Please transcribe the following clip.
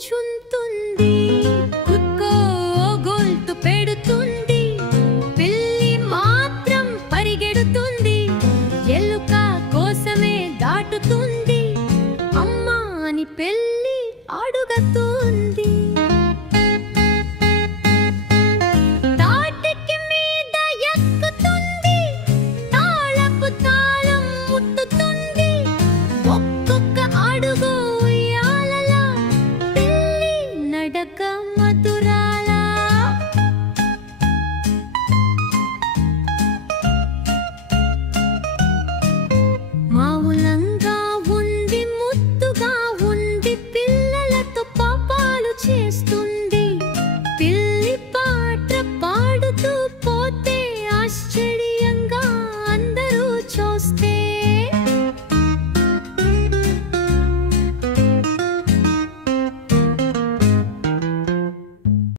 కూర్చుంటుంది కుక్కో గొంతు పెడుతుంది పిల్లి మాత్రం పరిగెడుతుంది ఎలుక కోసమే దాటుతుంది అమ్మా అని పెళ్ళి అడుగుతుంది తాటికి మీద ఎక్కుతుంది తాళపు తాళం ముట్టుతుంది ఒక్కొక్క అడుగు